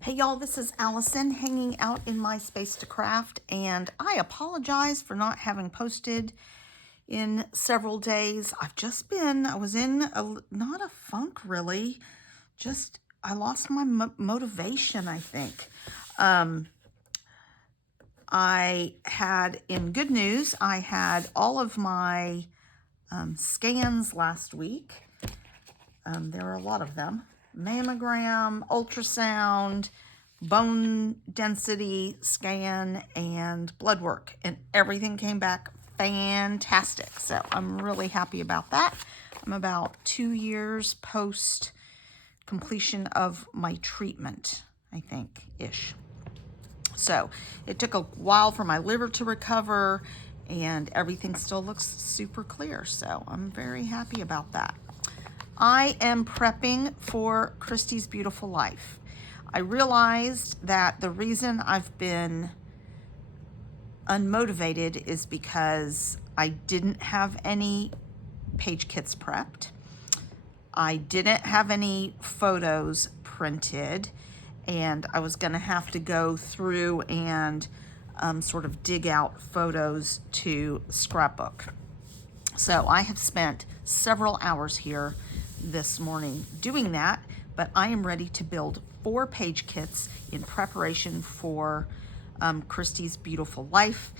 Hey y'all, this is Allison hanging out in my space to craft, and I apologize for not having posted in several days. I was in not a funk really, just I lost my motivation, I think. In good news, I had all of my scans last week. There are a lot of them. Mammogram, ultrasound, bone density scan, and blood work. And everything came back fantastic. So I'm really happy about that. I'm about 2 years post completion of my treatment, I think, ish. So it took a while for my liver to recover, and everything still looks super clear. So I'm very happy about that. I am prepping for Christy's beautiful life. I realized that the reason I've been unmotivated is because I didn't have any page kits prepped. I didn't have any photos printed, and I was gonna have to go through and sort of dig out photos to scrapbook. So I have spent several hours here this morning doing that, but I am ready to build 4 page kits in preparation for Christy's beautiful life.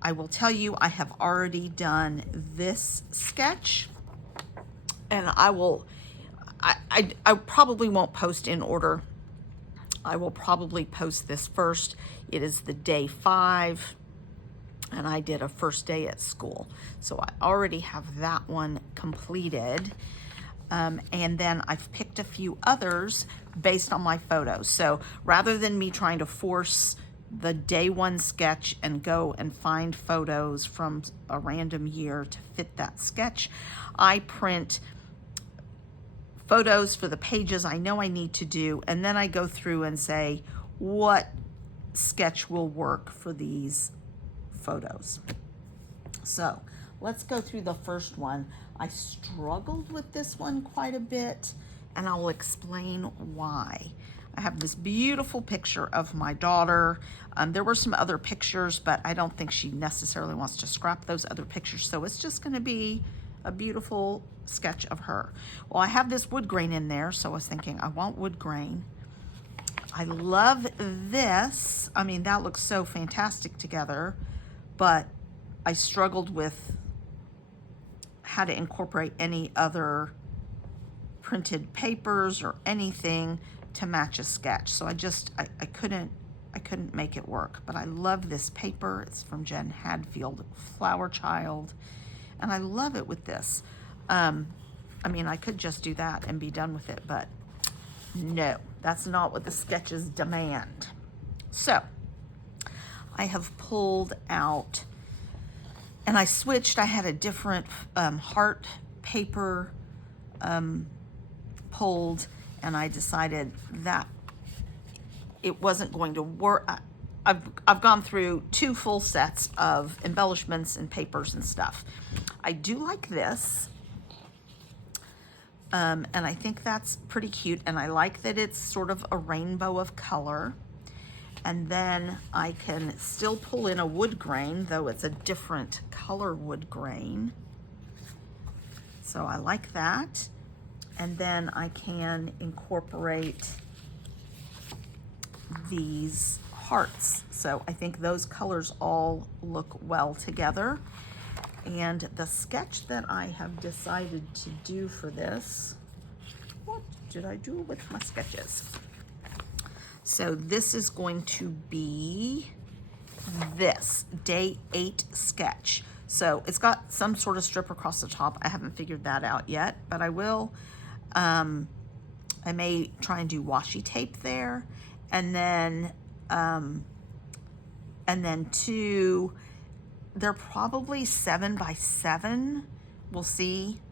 I will tell you, I have already done this sketch, and I probably won't post in order. I will probably post this first. It is the day 5. And I did a first day at school. So I already have that one completed. And then I've picked a few others based on my photos. So rather than me trying to force the day 1 sketch and go and find photos from a random year to fit that sketch, I print photos for the pages I know I need to do, and then I go through and say, what sketch will work for these photos. So let's go through the first one. I struggled with this one quite a bit, and I'll explain why. I have this beautiful picture of my daughter. There were some other pictures, but I don't think she necessarily wants to scrap those other pictures, so it's just going to be a beautiful sketch of her. Well, I have this wood grain in there, so I was thinking I want wood grain. I love this. I mean, that looks so fantastic together, but I struggled with how to incorporate any other printed papers or anything to match a sketch. So I couldn't make it work, but I love this paper. It's from Jen Hadfield, Flower Child, and I love it with this. I mean, I could just do that and be done with it, but no, that's not what the sketches demand. So I have pulled out, and I switched. I had a different heart paper pulled, and I decided that it wasn't going to work. I've gone through 2 full sets of embellishments and papers and stuff. I do like this, and I think that's pretty cute, and I like that it's sort of a rainbow of color. And then I can still pull in a wood grain, though it's a different color wood grain. So I like that. And then I can incorporate these hearts. So I think those colors all look well together. And the sketch that I have decided to do for this, what did I do with my sketches? So this is going to be this day 8 sketch. So it's got some sort of strip across the top. I haven't figured that out yet, but I will. I may try and do washi tape there, and then 2. They're probably 7 by 7. We'll see.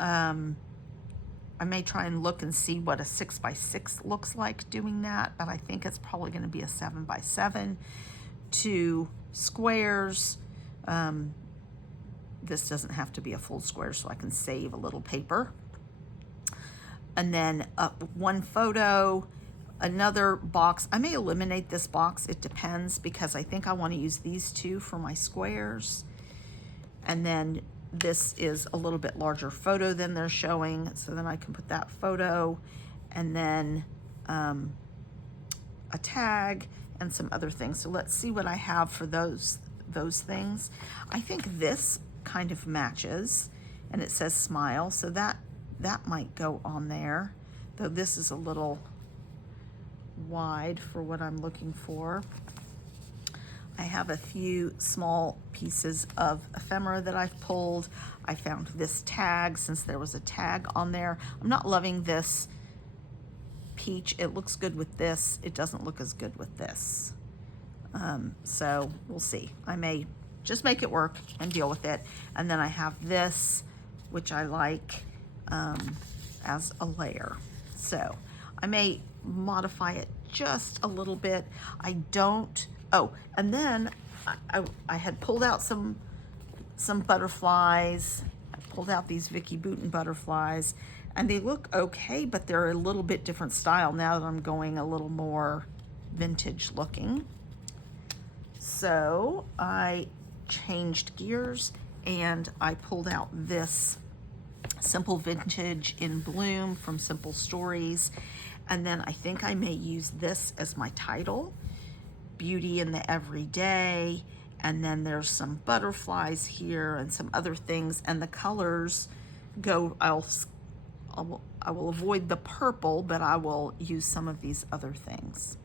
I may try and look and see what a 6 by 6 looks like doing that, but I think it's probably going to be a 7 by 7. 2 squares. This doesn't have to be a full square, so I can save a little paper. And then 1 photo, Another box, I may eliminate this box, it depends, because I think I want to use these two for my squares. And then this is a little bit larger photo than they're showing, so then I can put that photo and then a tag and some other things. So let's see what I have for those things. I think this kind of matches, and it says smile, so that might go on there, though this is a little wide for what I'm looking for. I have a few small pieces of ephemera that I've pulled. I found this tag, since there was a tag on there. I'm not loving this peach. It looks good with this. It doesn't look as good with this. So we'll see. I may just make it work and deal with it. And then I have this, which I like as a layer. So I may modify it just a little bit. I don't, oh, and then I had pulled out some butterflies. I pulled out these Vicky Bouton butterflies, and they look okay, but they're a little bit different style now that I'm going a little more vintage looking. So I changed gears and I pulled out this Simple Vintage in Bloom from Simple Stories. And then I think I may use this as my title, Beauty in the Everyday. And then there's some butterflies here and some other things, and the colors go, I will avoid the purple, but I will use some of these other things.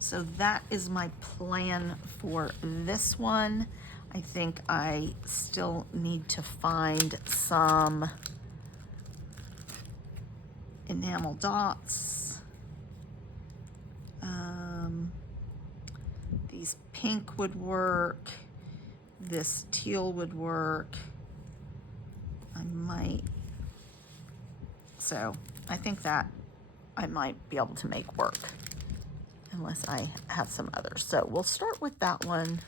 So that is my plan for this one. I think I still need to find some enamel dots. These pink would work. This teal would work. I might. So I think that I might be able to make work, unless I have some others. So we'll start with that one.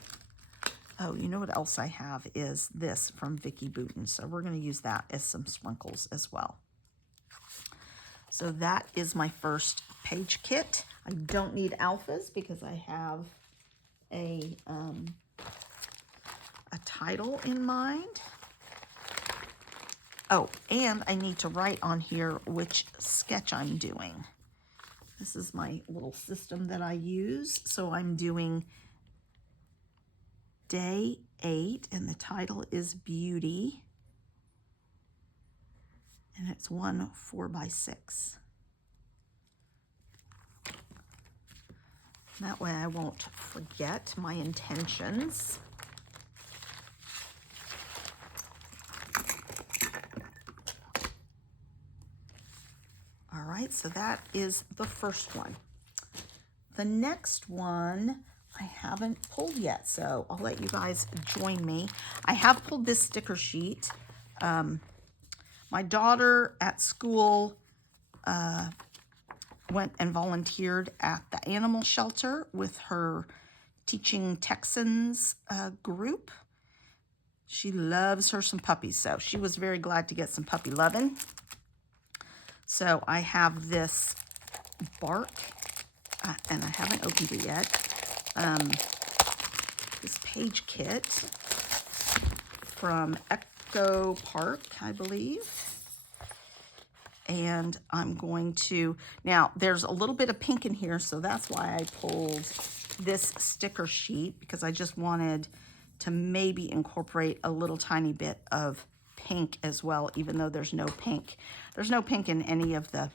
Oh, you know what else I have is this from Vicky Bouton. So we're going to use that as some sprinkles as well. So that is my first page kit. I don't need alphas because I have a title in mind. Oh, and I need to write on here which sketch I'm doing. This is my little system that I use. So I'm doing day 8, and the title is Beauty. And it's 1 4x6. That way I won't forget my intentions. All right, so that is the first one. The next one I haven't pulled yet, so I'll let you guys join me. I have pulled this sticker sheet. My daughter at school went and volunteered at the animal shelter with her Teaching Texans group. She loves her some puppies, so she was very glad to get some puppy loving. So I have this bark, and I haven't opened it yet. This page kit from Echo Park, I believe. And I'm going to, now there's a little bit of pink in here, so that's why I pulled this sticker sheet, because I just wanted to maybe incorporate a little tiny bit of pink as well, even though there's no pink. There's no pink in any of the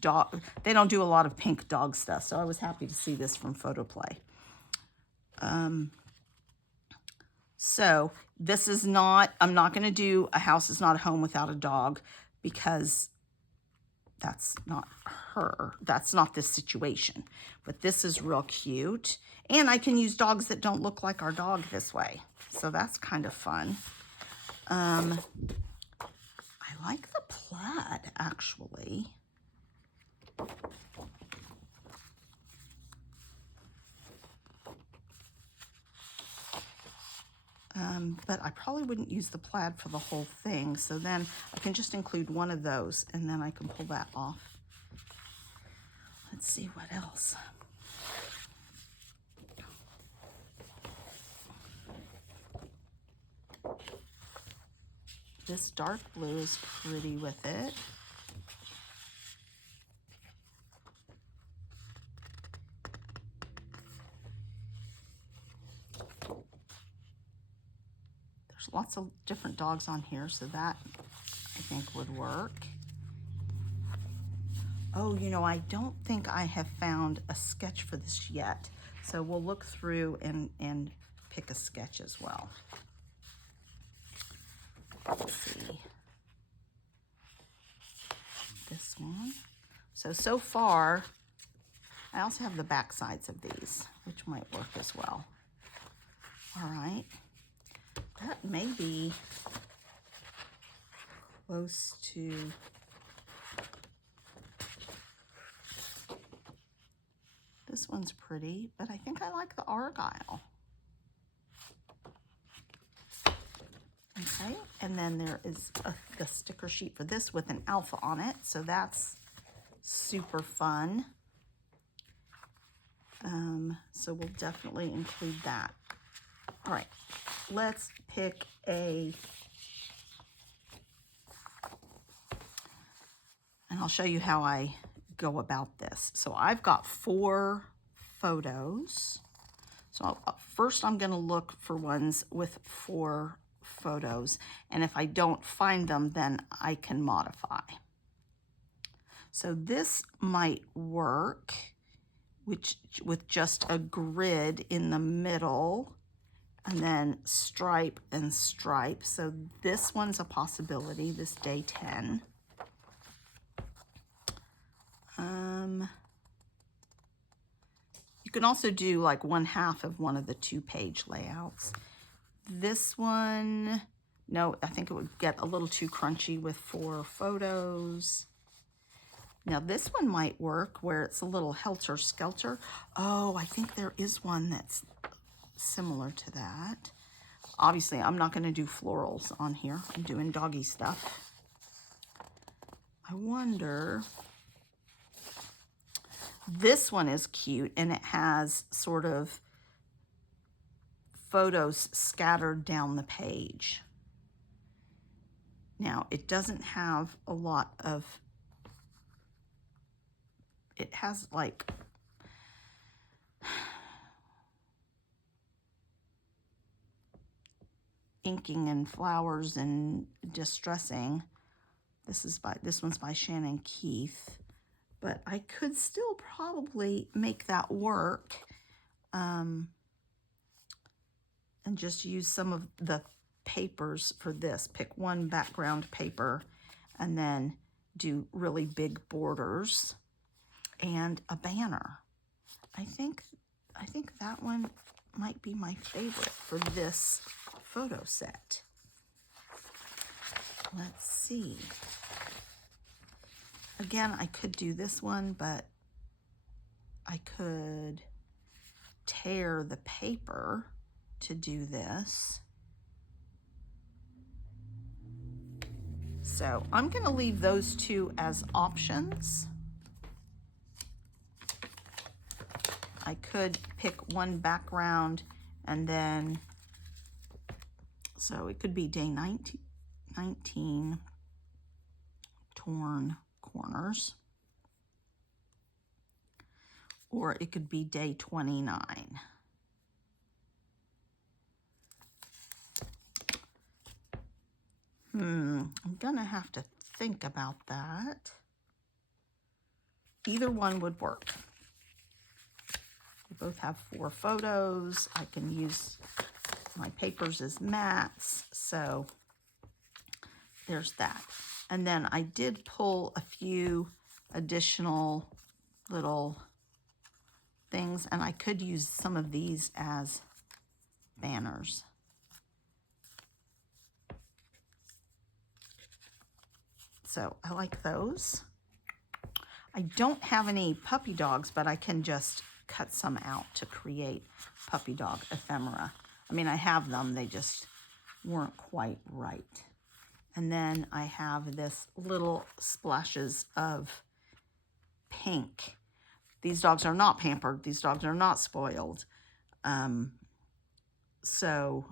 dog, they don't do a lot of pink dog stuff, so I was happy to see this from Photoplay. So this is not, I'm not going to do A House Is Not a Home Without a Dog, because that's not her. That's not this situation. But this is real cute. And I can use dogs that don't look like our dog this way. So that's kind of fun. I like the plaid, actually. but I probably wouldn't use the plaid for the whole thing. So then I can just include one of those and then I can pull that off. Let's see what else. This dark blue is pretty with it. There's lots of different dogs on here, so that I think would work. Oh, you know, I don't think I have found a sketch for this yet. So we'll look through and pick a sketch as well. Let's see. This one. So far, I also have the back sides of these, which might work as well. All right. That may be close to this one's pretty, but I think I like the Argyle. Okay, and then there is the sticker sheet for this with an alpha on it, so that's super fun. So we'll definitely include that. All right, let's pick and I'll show you how I go about this. So I've got 4 photos. So first I'm going to look for ones with 4 photos, and if I don't find them, then I can modify. So this might work with just a grid in the middle and then stripe and stripe. So this one's a possibility, this day 10. You can also do like 1/2 of one of the 2-page layouts. This one, no, I think it would get a little too crunchy with 4 photos. Now this one might work where it's a little helter-skelter. Oh, I think there is one that's similar to that. Obviously, I'm not going to do florals on here. I'm doing doggy stuff. I wonder... This one is cute, and it has sort of photos scattered down the page. Now, it doesn't have a lot of... It has like... inking and flowers and distressing. This one's by Shannon Keith. But I could still probably make that work and just use some of the papers for this. Pick one background paper and then do really big borders and a banner. I think that one might be my favorite for this photo set. Let's see. Again, I could do this one, but I could tear the paper to do this. So I'm going to leave those 2 as options. I could pick one background and then, so it could be day 19 torn corners, or it could be day 29. I'm gonna have to think about that. Either one would work. We both have 4 photos. I can use my papers as mats, so there's that. And then I did pull a few additional little things, and I could use some of these as banners. So I like those. I don't have any puppy dogs, but I can just cut some out to create puppy dog ephemera. I mean, I have them, they just weren't quite right. And then I have this little splashes of pink. These dogs are not pampered. These dogs are not spoiled. So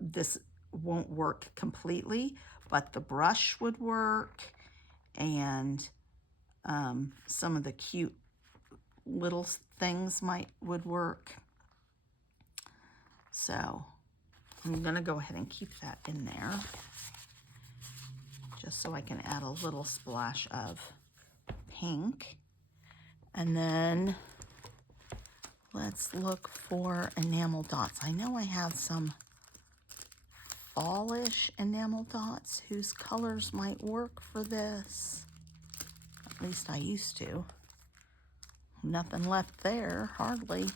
this won't work completely, but the brush would work, and some of the cute little things would work. So I'm gonna go ahead and keep that in there, just so I can add a little splash of pink. And then let's look for enamel dots. I know I have some fallish enamel dots whose colors might work for this. At least I used to. Nothing left there, hardly.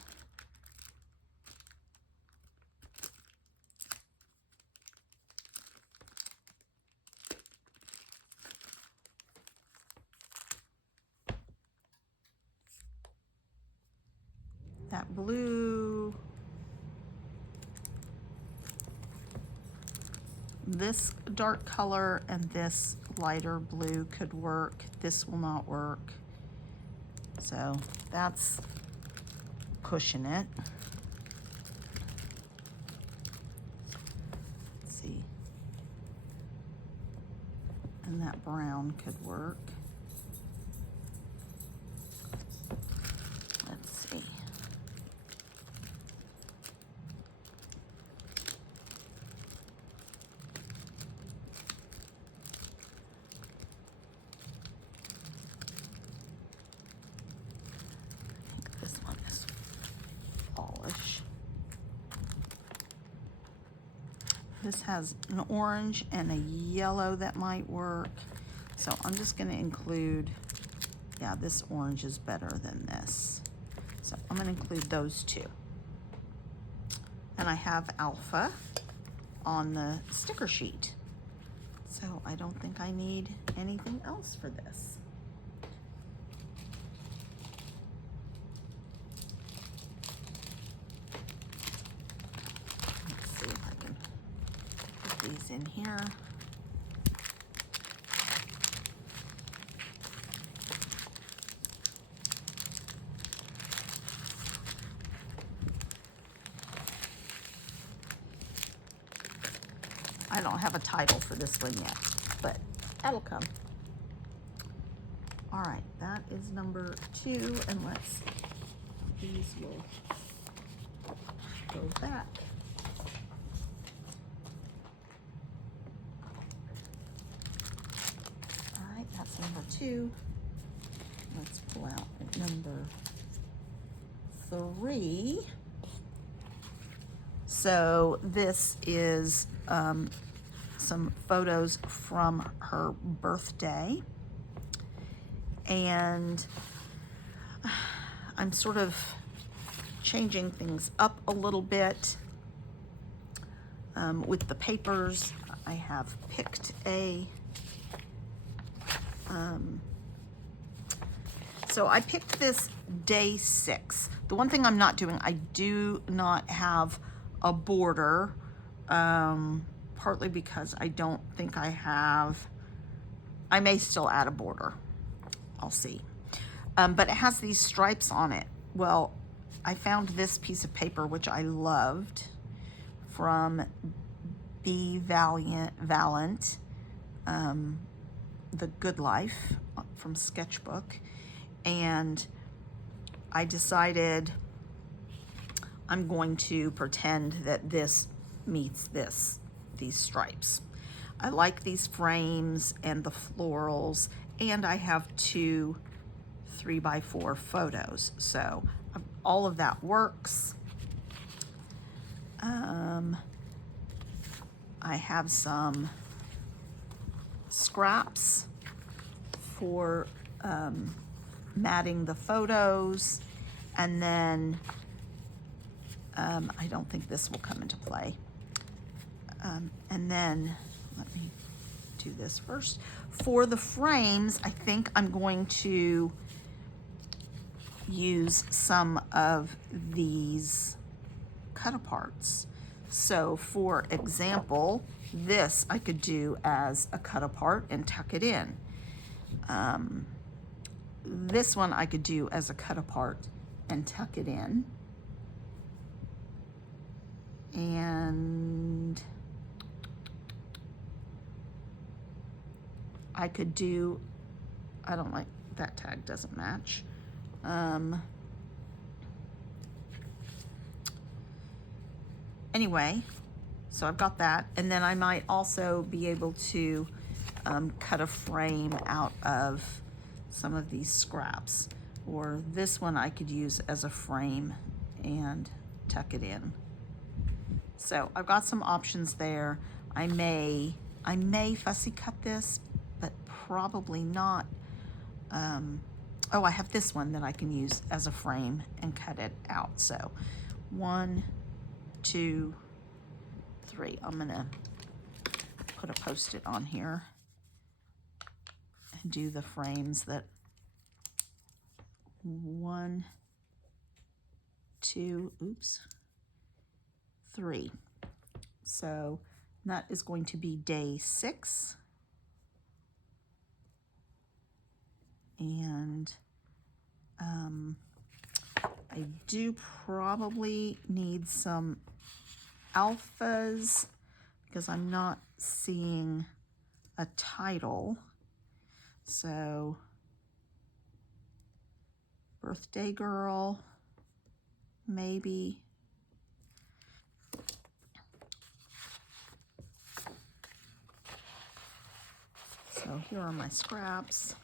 That blue, this dark color and this lighter blue could work. This will not work. So that's pushing it. Let's see. And that brown could work. Let's see. This has an orange and a yellow that might work. So I'm just going to include, yeah, this orange is better than this. So I'm going to include those two. And I have alpha on the sticker sheet. So I don't think I need anything else for this. These in here. I don't have a title for this one yet, but that'll come. All right, that is number 2, and these will go back. Number 2. Let's pull out number 3. So this is some photos from her birthday, and I'm sort of changing things up a little bit with the papers. I have picked so I picked this day 6. The one thing I'm not doing, I do not have a border, partly because I don't think I have. I may still add a border. I'll see. But it has these stripes on it. Well, I found this piece of paper, which I loved, from Bea Valint, The Good Life from Sketchbook, and I decided I'm going to pretend that this meets these stripes. I like these frames and the florals, and I have 2 3x4 photos, so all of that works. I have some scraps for matting the photos, and then I don't think this will come into play. And then let me do this first. For the frames, I think I'm going to use some of these cut-aparts. So for example, this I could do as a cut apart and tuck it in. This one I could do as a cut apart and tuck it in. And I could do, I don't like, that tag doesn't match. Anyway, so I've got that. And then I might also be able to cut a frame out of some of these scraps. Or this one I could use as a frame and tuck it in. So I've got some options there. I may fussy cut this, but probably not. Oh, I have this one that I can use as a frame and cut it out. So 1, 2, 3. I'm gonna put a Post-it on here and do the frames that 1, 2, oops, 3. So that is going to be day 6. And I do probably need some alphas because I'm not seeing a title. So birthday girl, maybe. So here are my scraps.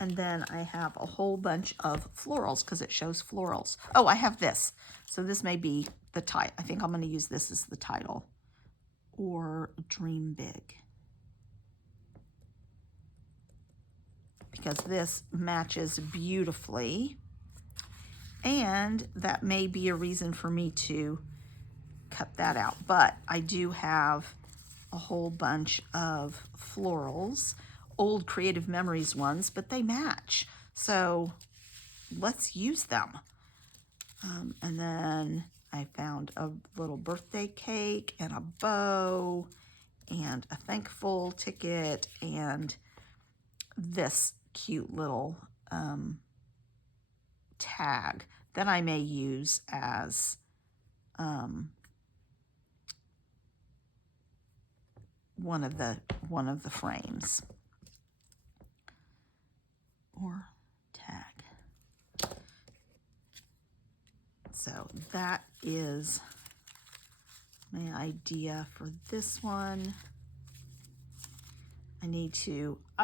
And then I have a whole bunch of florals because it shows florals. Oh, I have this. So this may be the title. I think I'm going to use this as the title. Or Dream Big. Because this matches beautifully. And that may be a reason for me to cut that out. But I do have a whole bunch of florals. Old Creative Memories ones, but they match. So let's use them. And then I found a little birthday cake and a bow and a thankful ticket and this cute little tag that I may use as one of the frames. Or tag. So that is my idea for this one. I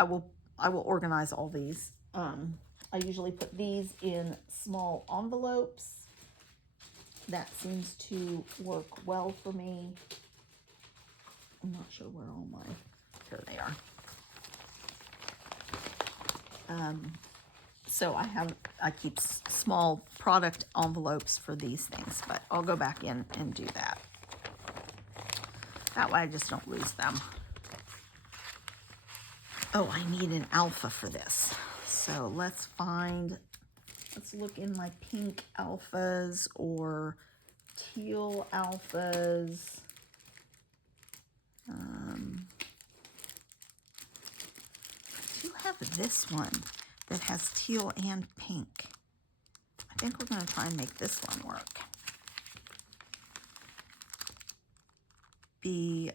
will organize all these. I usually put these in small envelopes. That seems to work well for me. I'm not sure where all my, here they are. So I keep small product envelopes for these things, but I'll go back in and do that. That way I just don't lose them. Oh, I need an alpha for this. So let's look in my pink alphas or teal alphas. I do have this one that has teal and pink. I think we're going to try and make this one work. BIR.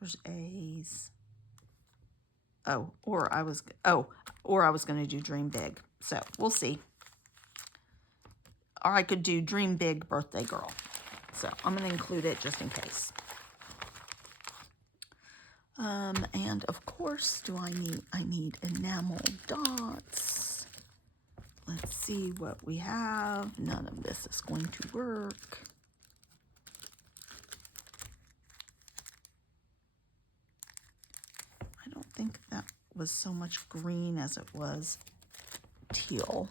There's A's. Oh, or I was going to do Dream Big. So we'll see. Or I could do Dream Big Birthday Girl. So I'm going to include it just in case. And of course, I need enamel dots. Let's see what we have. None of this is going to work. I don't think that was so much green as it was teal.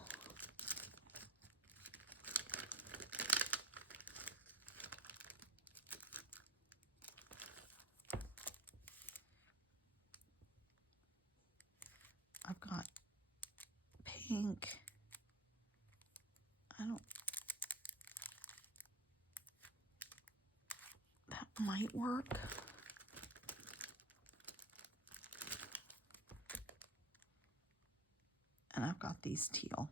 I've got might work. And I've got these teal.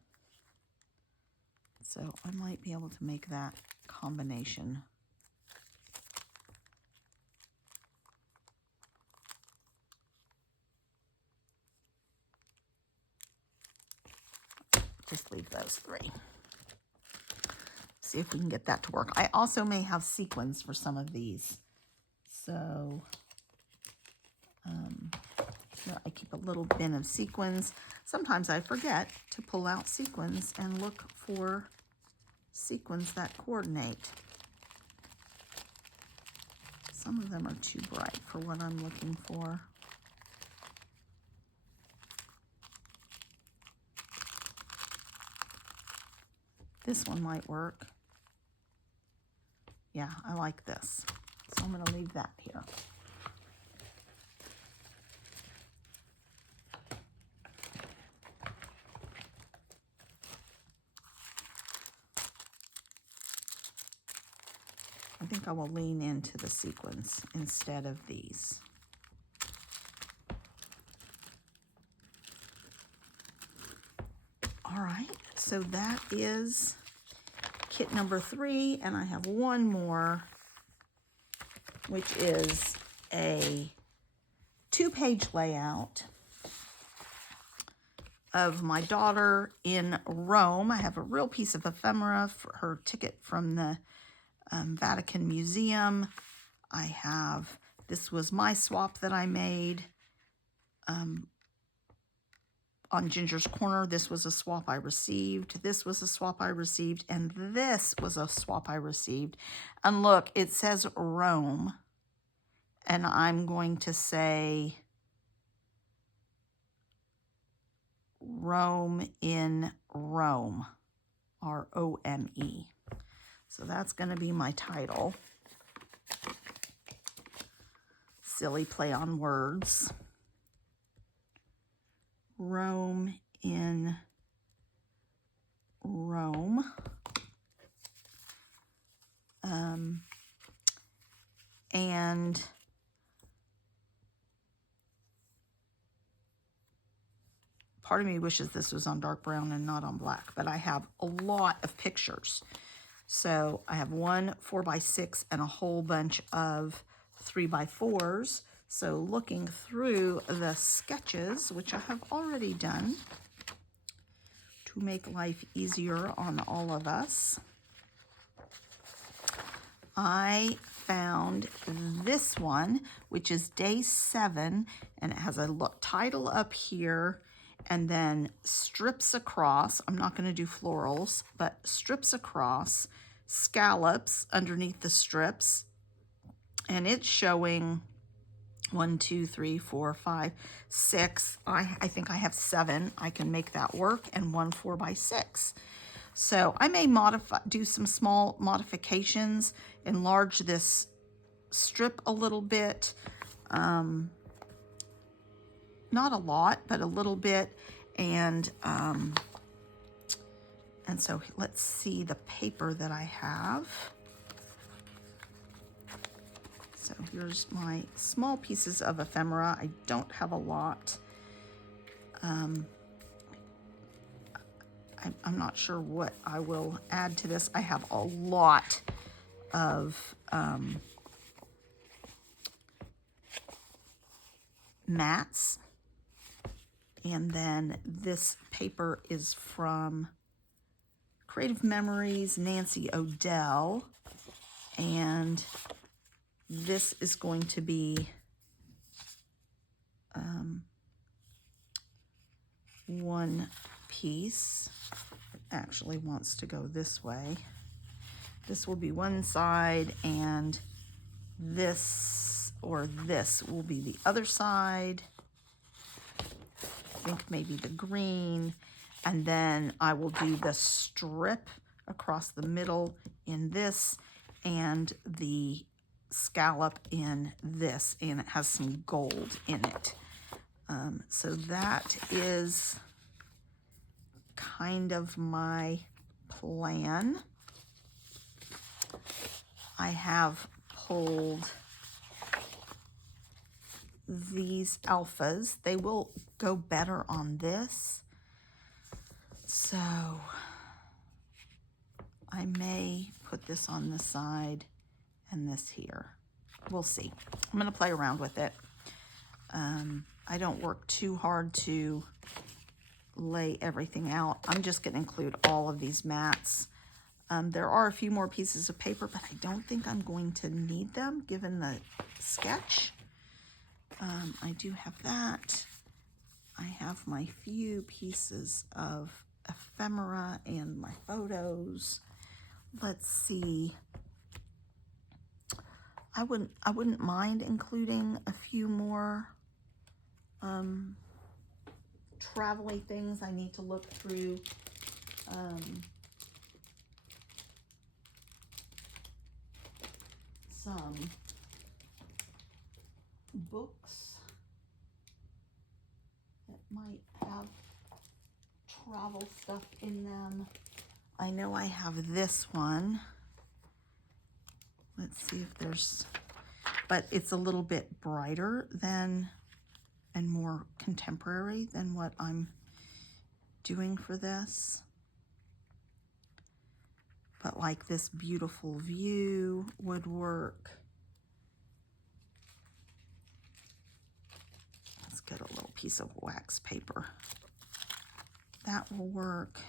So I might be able to make that combination. Just leave those three. See if we can get that to work. I also may have sequins for some of these. So here I keep a little bin of sequins. Sometimes I forget to pull out sequins and look for sequins that coordinate. Some of them are too bright for what I'm looking for. This one might work. Yeah, I like this. So I'm going to leave that here. I think I will lean into the sequins instead of these. All right, so that is kit number 3, and I have one more, which is a 2-page layout of my daughter in Rome. I have a real piece of ephemera for her ticket from the Vatican Museum. I have, this was my swap that I made on Ginger's Corner. This was a swap I received. This was a swap I received. And this was a swap I received. And look, it says Rome. And I'm going to say Rome in Rome. R-O-M-E. So that's going to be my title. Silly play on words. Rome in Rome. And part of me wishes this was on dark brown and not on black, but I have a lot of pictures. So I have one 4x6 and a whole bunch of 3x4s. So looking through the sketches, which I have already done to make life easier on all of us, I found this one, which is day 7, and it has a title up here and then strips across. I'm not going to do florals, but strips across, scallops underneath the strips, and it's showing 1, 2, 3, 4, 5, 6. I think I have 7. I can make that work, and one 4x6. So I may do some small modifications, enlarge this strip a little bit. Not a lot, but a little bit. And so let's see the paper that I have. So here's my small pieces of ephemera. I don't have a lot. I'm not sure what I will add to this. I have a lot of mats. And then this paper is from Creative Memories, Nancy Odell. And this is going to be one piece. It actually wants to go this way. This will be one side, and this or this will be the other side. I think maybe the green, and then I will do the strip across the middle in this and the scallop in this, and it has some gold in it. So that is kind of my plan. I have hold these alphas. They will go better on this. So I may put this on the side and this here. We'll see. I'm going to play around with it. I don't work too hard to lay everything out. I'm just going to include all of these mats. There are a few more pieces of paper, but I don't think I'm going to need them given the sketch. I do have that. I have my few pieces of ephemera and my photos. Let's see. I wouldn't mind including a few more travel-y things. I need to look through some books that might have travel stuff in them. I know I have this one. Let's see if there's, but it's a little bit brighter than and more contemporary than what I'm doing for this. But like this beautiful view would work. Let's get a little piece of wax paper. That will work.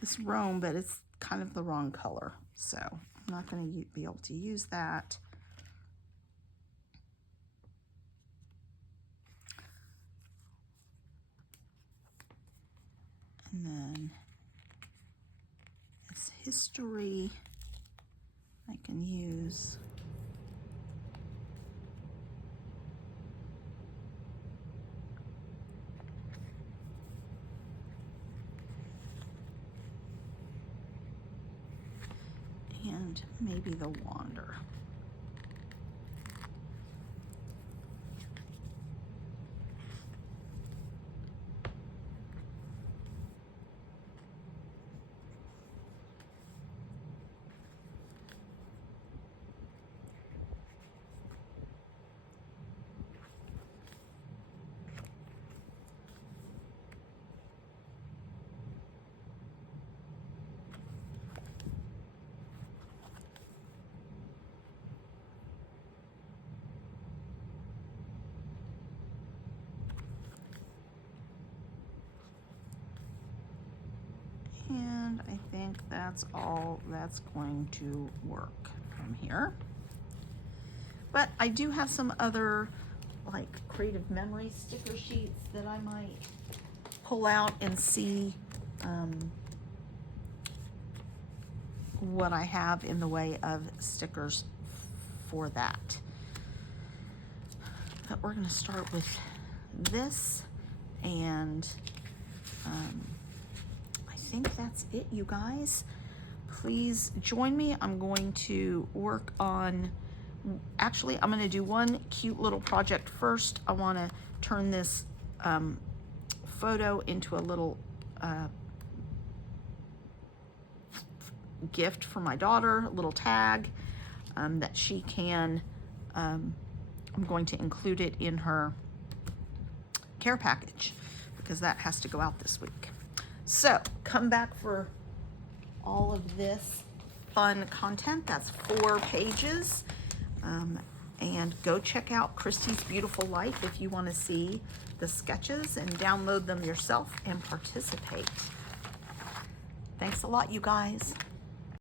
This Rome, but it's kind of the wrong color, so I'm not going to be able to use that. And then it's history. I can use and maybe the wander. And I think that's all that's going to work from here. But I do have some other like creative memory sticker sheets that I might pull out and see what I have in the way of stickers for that. But we're going to start with this, and I think that's it, you guys. Please join me. I'm going to work on, actually, I'm going to do one cute little project first. I want to turn this photo into a little gift for my daughter, a little tag that she can, I'm going to include it in her care package because that has to go out this week. So come back for all of this fun content. That's 4 pages. And go check out Christy's Beautiful Life if you want to see the sketches and download them yourself and participate. Thanks a lot, you guys.